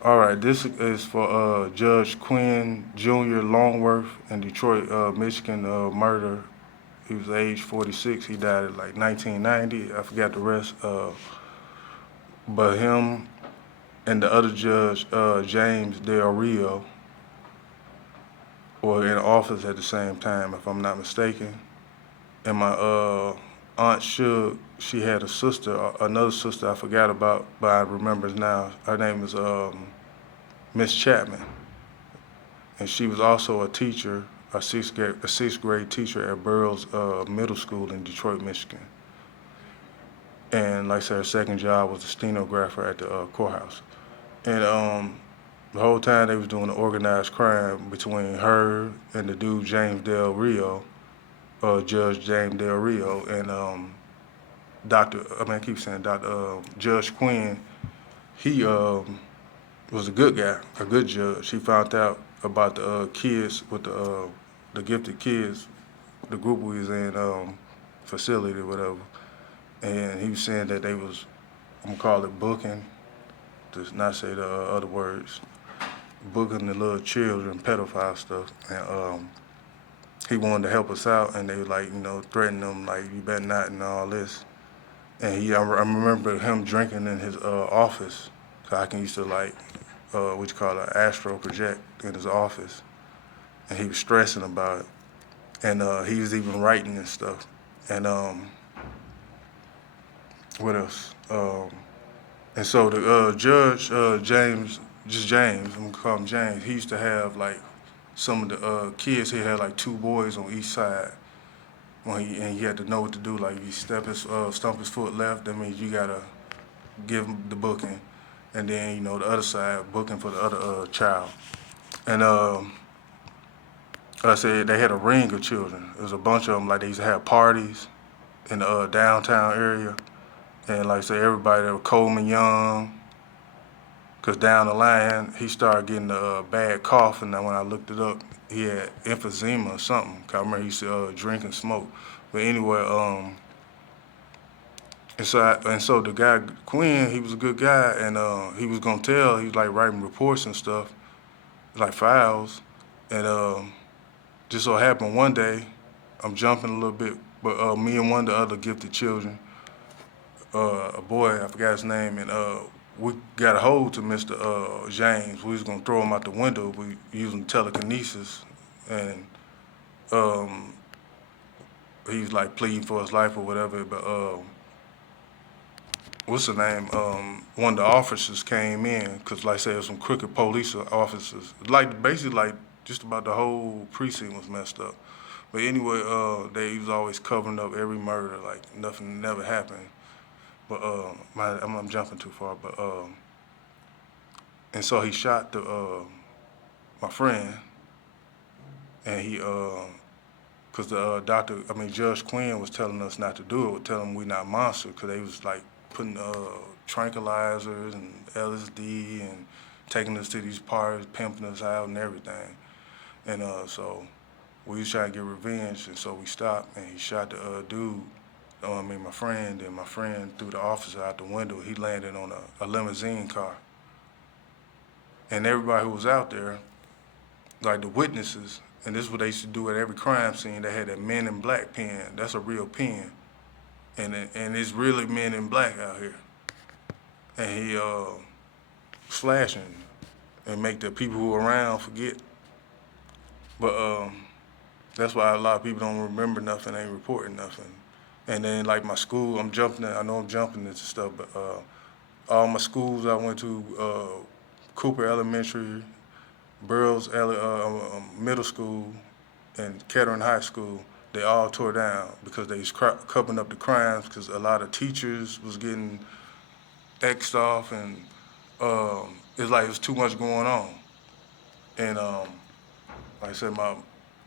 All right, this is for Judge Quinn Jr. Longworth in Detroit, Michigan, murder. He was age 46. He died at like 1990. I forgot the rest. But him and the other judge, James Del Rio, were in office at the same time, if I'm not mistaken. And my aunt Shug, she had a sister, another sister I forgot about, but I remember now. Her name is Miss Chapman, and she was also a teacher, a sixth grade teacher at Burroughs Middle School in Detroit, Michigan. And like I said, her second job was a stenographer at the courthouse. And the whole time they was doing the organized crime between her and the dude James Del Rio, Judge James Del Rio, and Doctor. I mean, I keep saying Doctor Judge Quinn. He was a good guy, a good judge. He found out about the kids with the gifted kids, the group we was in, facility or whatever, and he was saying that they was, I'm gonna call it booking, to not say the other words, booking the little children, pedophile stuff, and he wanted to help us out, and they were like, threatening him like you better not and all this, and I remember him drinking in his office, so I can used to like, what you call it, astro project in his office, and he was stressing about it, and he was even writing and stuff, and what else? And so the judge, James, just James, I'm gonna call him James. He used to have like some of the kids. He had like two boys on each side. And he had to know what to do. Like if he stump his foot left, that means you gotta give him the booking, and then the other side booking for the other child. And like I said, they had a ring of children. There was a bunch of them. Like they used to have parties in the downtown area, and like I say, everybody there was Coleman Young. Cause down the line, he started getting a bad cough, and then when I looked it up, he had emphysema or something. 'Cause I remember he used to drink and smoke. But anyway, and so the guy Quinn, he was a good guy, and he was gonna tell. He was like writing reports and stuff, like files, and just so happened one day, I'm jumping a little bit, but me and one of the other gifted children, a boy, I forgot his name, and we got a hold to Mr. James. We was gonna throw him out the window. We using telekinesis, and um, he was like pleading for his life or whatever. But what's the name? One of the officers came in because, like I said, some crooked police officers. Like basically, like just about the whole precinct was messed up. But anyway, they was always covering up every murder, like nothing never happened. But I'm jumping too far. But and so he shot my friend, and cause the Judge Quinn was telling us not to do it, was telling we not monsters, cause they was like putting tranquilizers and LSD and taking us to these parties, pimping us out and everything, and so we was trying to get revenge, and so we stopped, and he shot the dude. My friend, and my friend threw the officer out the window. He landed on a limousine car, and everybody who was out there, like the witnesses, and this is what they used to do at every crime scene. They had that Men in Black pen. That's a real pen, and it's really Men in Black out here. And he flashing and make the people who are around forget. But that's why a lot of people don't remember nothing, ain't reporting nothing. And then like my school, I'm jumping. I know I'm jumping into stuff, but all my schools I went to, Cooper Elementary, Burroughs Middle School, and Kettering High School, they all tore down because they was covering up the crimes because a lot of teachers was getting X'd off, and it's like it was too much going on. And like I said, my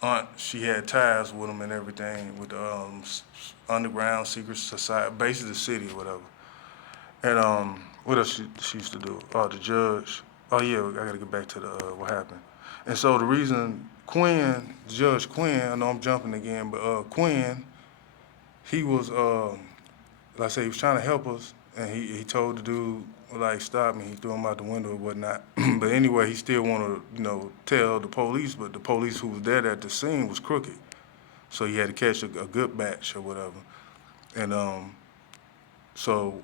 aunt, she had ties with them and everything, with the underground secret society, basically the city or whatever. And what else she used to do? Oh, the judge. Oh yeah, I gotta get back to the what happened. And so the reason Quinn, Judge Quinn, I know I'm jumping again, but Quinn, he was, like I say, he was trying to help us, and he told the dude like stopped me. He threw him out the window or whatnot. But anyway, he still want to, tell the police, but the police who was there at the scene was crooked. So he had to catch a good batch or whatever. And so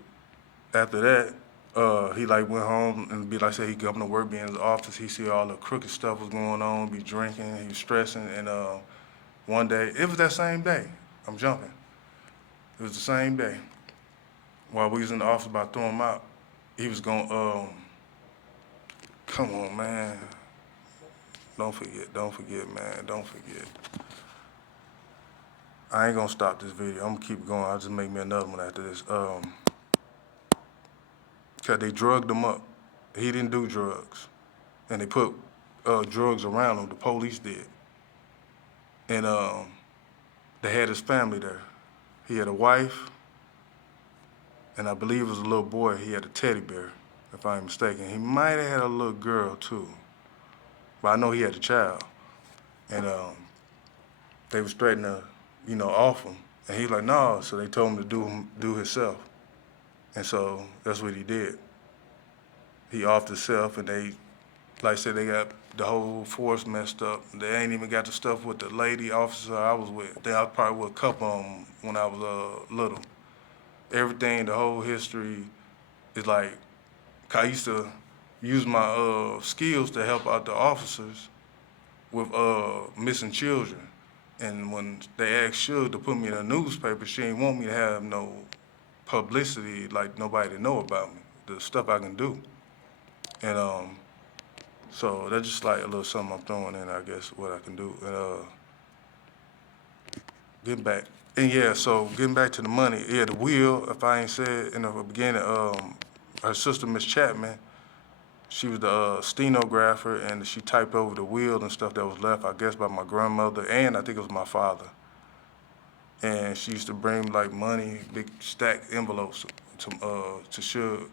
after that, he like went home and be like I said, he come to work, be in his office. He see all the crooked stuff was going on, be drinking, he was stressing. And one day, it was that same day. I'm jumping. It was the same day. While we was in the office about to throw him out, he was going, come on, man. Don't forget, man. Don't forget. I ain't gonna stop this video. I'm gonna keep going. I'll just make me another one after this. Cause they drugged him up. He didn't do drugs. And they put drugs around him, the police did. And they had his family there. He had a wife, and I believe it was a little boy. He had a teddy bear, if I'm mistaken. He might have had a little girl too, but I know he had a child. And they was threatening to, off him. And he like, no, so they told him to do himself. And so that's what he did. He offed himself, and they, like I said, they got the whole force messed up. They ain't even got the stuff with the lady officer I was with. I was probably with a couple of them when I was little. Everything, the whole history is like, I used to use my skills to help out the officers with missing children. And when they asked Suge to put me in a newspaper, she didn't want me to have no publicity, like nobody to know about me, the stuff I can do. And so that's just like a little something I'm throwing in, I guess, what I can do. And getting back. And yeah, so getting back to the money, yeah, the will, if I ain't said in the beginning, her sister, Miss Chapman, she was the stenographer, and she typed over the will and stuff that was left, I guess, by my grandmother, and I think it was my father. And she used to bring like money, big stacked envelopes to Suge,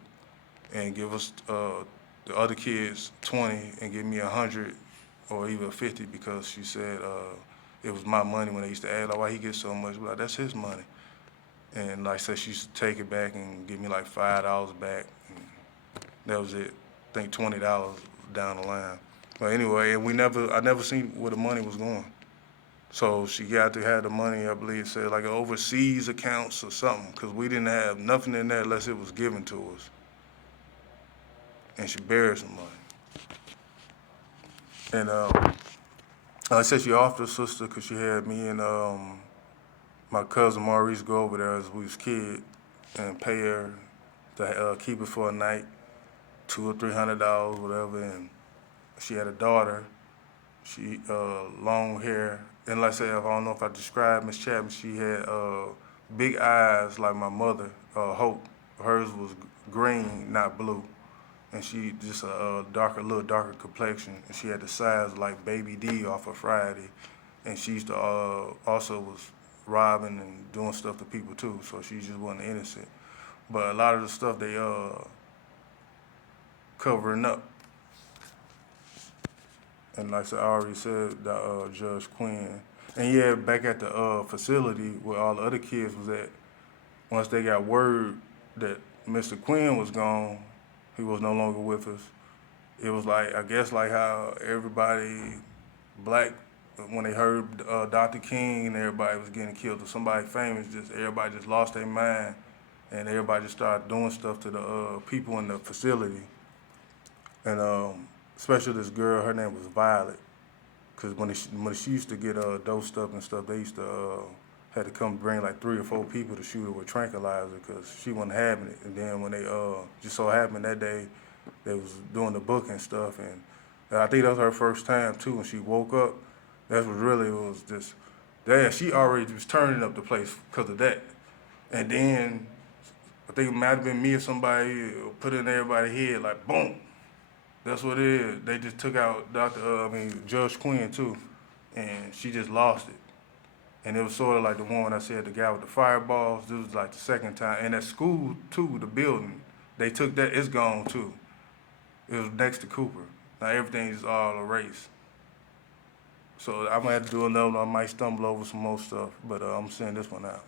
and give us the other kids 20 and give me 100 or even 50 because she said it was my money when they used to ask like why he gets so much. But like, that's his money. And like I said, she used to take it back and give me like $5 back. And that was it. I think $20 down the line. But anyway, and I never seen where the money was going. So she got to have the money, I believe, said like overseas accounts or something, because we didn't have nothing in there unless it was given to us. And she buried some money. And I said she offered her sister because she had me and my cousin Maurice go over there as we was kids and pay her to keep it for a night, $200 or $300, whatever. And she had a daughter. She long hair, and like I said, I don't know if I described Miss Chapman. She had big eyes like my mother, Hope. Hers was green, not blue, and she just a little darker complexion. And she had the size like Baby D off of Friday, and she used to also was robbing and doing stuff to people too. So she just wasn't innocent. But a lot of the stuff they covering up. And like I already said, Judge Quinn. And yeah, back at the facility where all the other kids was at, once they got word that Mr. Quinn was gone, he was no longer with us, it was like, I guess like how everybody, black, when they heard Dr. King and everybody was getting killed or somebody famous, everybody just lost their mind and everybody just started doing stuff to the people in the facility. And especially this girl, her name was Violet, because when she used to get dosed up and stuff, they used to had to come bring like 3 or 4 people to shoot her with tranquilizer because she wasn't having it. And then when they just so happened that day, they was doing the book and stuff, and I think that was her first time too. When she woke up, that's what really was just, yeah, she already was turning up the place because of that. And then I think it might have been me or somebody put it in everybody's head like boom. That's what it is. They just took out Judge Quinn too, and she just lost it. And it was sort of like the one I said, the guy with the fireballs. This was like the second time. And at school too, the building, they took that. It's gone too. It was next to Cooper. Now everything's all erased. So I'm gonna have to do another one. I might stumble over some more stuff, but I'm sending this one out.